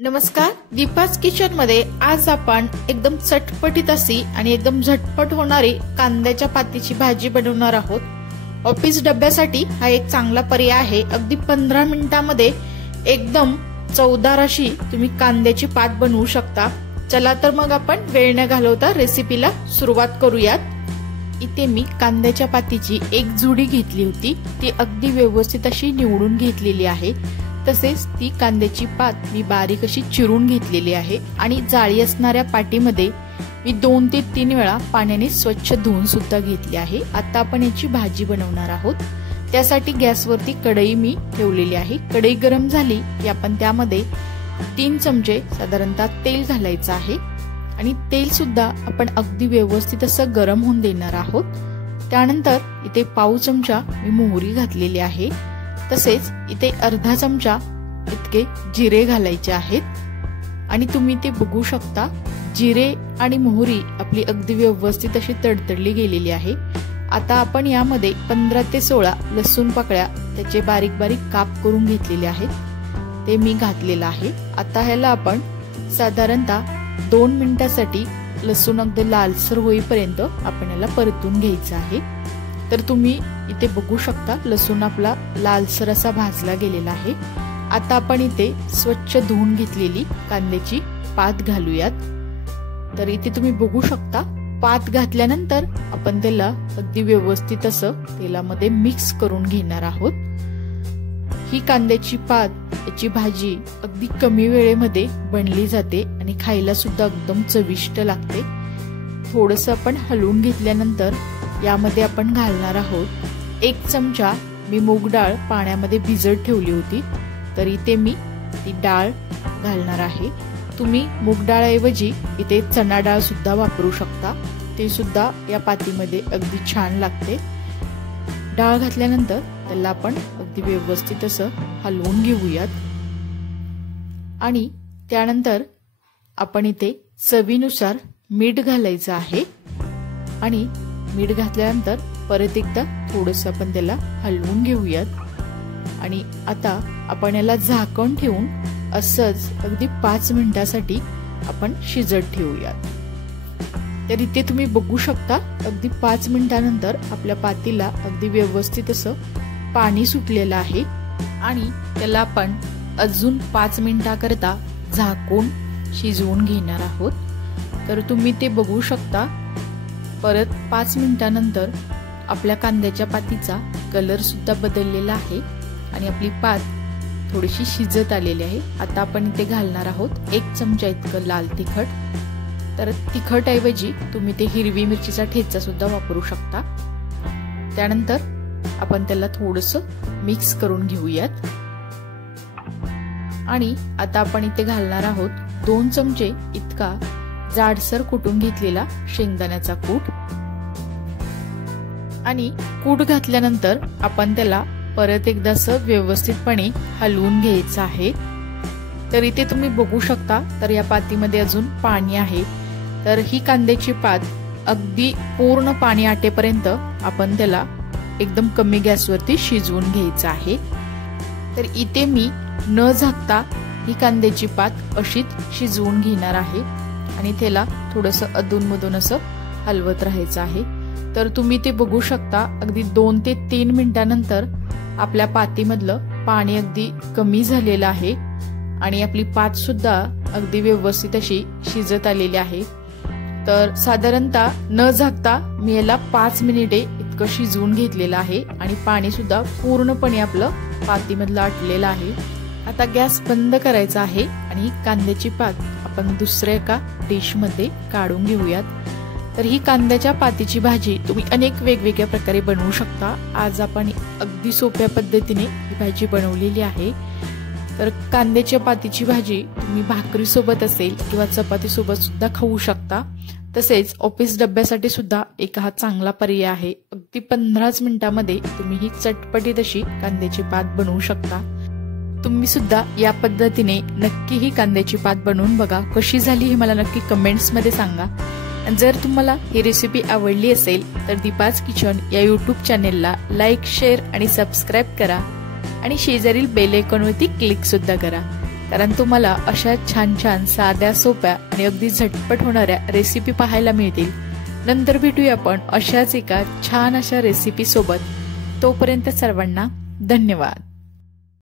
नमस्कार, दीपाच किचन मध्ये आज आपण एकदम चटपटीत अशी आणि एकदम झटपट होणारी कांद्याच्या पातीची भाजी बनवणार आहोत। ऑफिस डब्यासाठी हा एक चांगला पर्याय आहे। अगदी 15 मिनिटांमध्ये एकदम चवदार अशी तुम्ही कांद्याची पात बनवू शकता। चला तर मग आपण वेळ न घालवता रेसिपीला सुरुवात करूयात। इथे मी कांद्याच्या पातीची एक जुडी घेतली होती, ती अगदी व्यवस्थित अशी निवडून घेतलेली आहे। तसेच ती कांद्याची पात मी बारीक अशी चिरून घेतलेली आहे आणि जाळी असणाऱ्या पाटीमध्ये मी 2 ते 3 वेळा पाण्याने स्वच्छ धुवून सुद्धा घेतली आहे। आता आपण याची भाजी बनवणार आहोत। त्यासाठी गॅसवरती कढई मी ठेवलेली आहे। कढई गरम झाली की आपण त्यामध्ये 3 चमचे साधारणतः तेल घालायचं आहे आणि तेल सुद्धा आपण अगदी व्यवस्थित असं गरम होऊन देणार आहोत। त्यानंतर इथे पाव चमचा मी मोहरी घातलेली आहे। तसेच इथे अर्धा चमचा इतके जिरे घालायचे आहेत आणि तुम्ही ते बघू शकता, जिरे आणि मोहरी आपली अगदी व्यवस्थित अशी तडतडली गेलेली आहे। आता आपण यामध्ये 15 ते 16 लसूण पाकळ्या त्याचे बारीक बारीक काप करून घेतलेले आहेत, ते मी घातलेलं आहे। आता ह्याला आपण साधारणतः 2 मिनिटांसाठी लसूण अगदी लालसर होईपर्यंत आपण याला परतून घ्यायचं आहे। तर तुम्ही इथे बघू शकता लसूण आपला लालसर असा भाजला गेलेला आहे। आता आपण इथे स्वच्छ धुवून घेतलेली कांद्याची पात घालूयात। तर इथे तुम्ही बघू शकता, पात घातल्यानंतर आपण त्याला अगदी व्यवस्थित असं तेलामध्ये मिक्स करून घेणार आहोत। ही कांद्याची पात याची भाजी अगदी कमी वेळेमध्ये बनली जाते आणि खायला सुद्धा एकदम चविष्ट लागते। थोडंसं आपण हलवून घेतल्यानंतर यामध्ये आपण घालणार आहोत 1 चमचा मी मूग डाळ पाण्यामध्ये भिजत ठेवली होती, तर इथे मी ती डाळ घालणार आहे। तुम्ही मूग डाळ ऐवजी इथे चणा डाळ सुद्धा वापरू शकता, ते सुद्धा या पातीमध्ये अगदी छान लागते। डाळ घातल्यानंतर त्याला आपण अगदी व्यवस्थित असं हलवून घेऊयात आणि त्यानंतर आपण इथे चवीनुसार मीठ घालायचं आहे आणि मीठ घातल्यानंतर परत एकदा थोडंसं आपण त्याला हलवून घेऊयात आणि आता आपण याला झाकण ठेवून असंच अगदी 5 मिनिटांसाठी आपण शिजत ठेवूयात। तर इथे तुम्ही बघू शकता, अगदी 5 मिनिटांनंतर आपल्या पातीला अगदी व्यवस्थित असं पाणी सुटलेलं आहे आणि त्याला आपण अजून 5 मिनिटांकरता झाकून शिजवून घेणार आहोत। तर तुम्ही ते बघू शकता, परत 5 मिनिटांनंतर आपल्या कांद्याच्या पातीचा कलर सुद्धा बदललेला आहे आणि आपली पात थोडीशी शिजत आलेली आहे। आता आपण इथे घालणार आहोत 1 चमचा इतकं लाल तिखट। तर तिखट ऐवजी तुम्ही ते हिरवी मिरचीचा ठेचा सुद्धा वापरू शकता। त्यानंतर आपण त्याला थोडंसं मिक्स करून घेऊयात आणि आता आपण इथे घालणार आहोत 2 चमचे इतका जाडसर कुटून घेतलेला शेंगदाण्याचा कूट आणि कूट घातल्यानंतर आपण त्याला परत एकदा असं व्यवस्थितपणे हलवून घ्यायचं आहे। तर इथे तुम्ही बघू शकता, तर या पातीमध्ये अजून पाणी आहे। तर ही कांद्याची पात अगदी पूर्ण पाणी आटेपर्यंत आपण त्याला एकदम कमी गॅसवरती शिजवून घ्यायचं आहे। तर इथे मी न झाकता ही कांद्याची पात अशीच शिजवून घेणार आहे आणि त्याला थोडंसं अधूनमधून असं हलवत राहायचं आहे। तर तुम्ही ते बघू शकता, अगदी 2 ते 3 मिनिटांनंतर आपल्या पातीमधलं पाणी अगदी कमी झालेलं आहे आणि आपली पात सुद्धा अगदी व्यवस्थित अशी शिजत आलेली आहे। तर साधारणतः न झाकता मी याला 5 मिनिटे इतकं शिजवून घेतलेलं आहे आणि पाणी सुद्धा पूर्णपणे आपलं पातीमधलं आटलेलं आहे। आता गॅस बंद करायचा आहे आणि कांद्याची पात आपण दुसऱ्या एका डिश मध्ये काढून घेऊयात। तर ही कांद्याच्या पातीची भाजी तुम्ही अनेक वेगवेगळ्या प्रकारे बनवू शकता। आज आपण अगदी सोप्या पद्धतीने ही भाजी बनवलेली आहे। तर कांद्याच्या पातीची भाजी तुम्ही भाकरी सोबत असेल किंवा चपाती सोबत सुद्धा खाऊ शकता। तसेच ऑफिस डब्यासाठी सुद्धा एक हा चांगला पर्याय आहे। अगदी 15 मिनिटांमध्ये तुम्ही ही चटपटीत अशी कांद्याची पात बनवू शकता। तुम्ही सुद्धा या पद्धतीने नक्की ही कांद्याची पात बनवून बघा, कशी झाली हे मला नक्की कमेंट्स मध्ये सांगा। जर तुम्हाला ही रेसिपी आवडली असेल तर दीपाच किचन या YouTube चॅनेलला लाईक, शेअर आणि सबस्क्राईब करा आणि शेजारील बेल आयकॉनवरती क्लिक सुद्धा करा। कारण तुम्हाला अशा छान छान साध्या सोप्या आणि अगदी झटपट होणाऱ्या रेसिपी पाहायला मिळतील। नंतर भेटूया आपण अशाच एका छान अशा रेसिपी सोबत। तोपर्यंत सर्वांना धन्यवाद।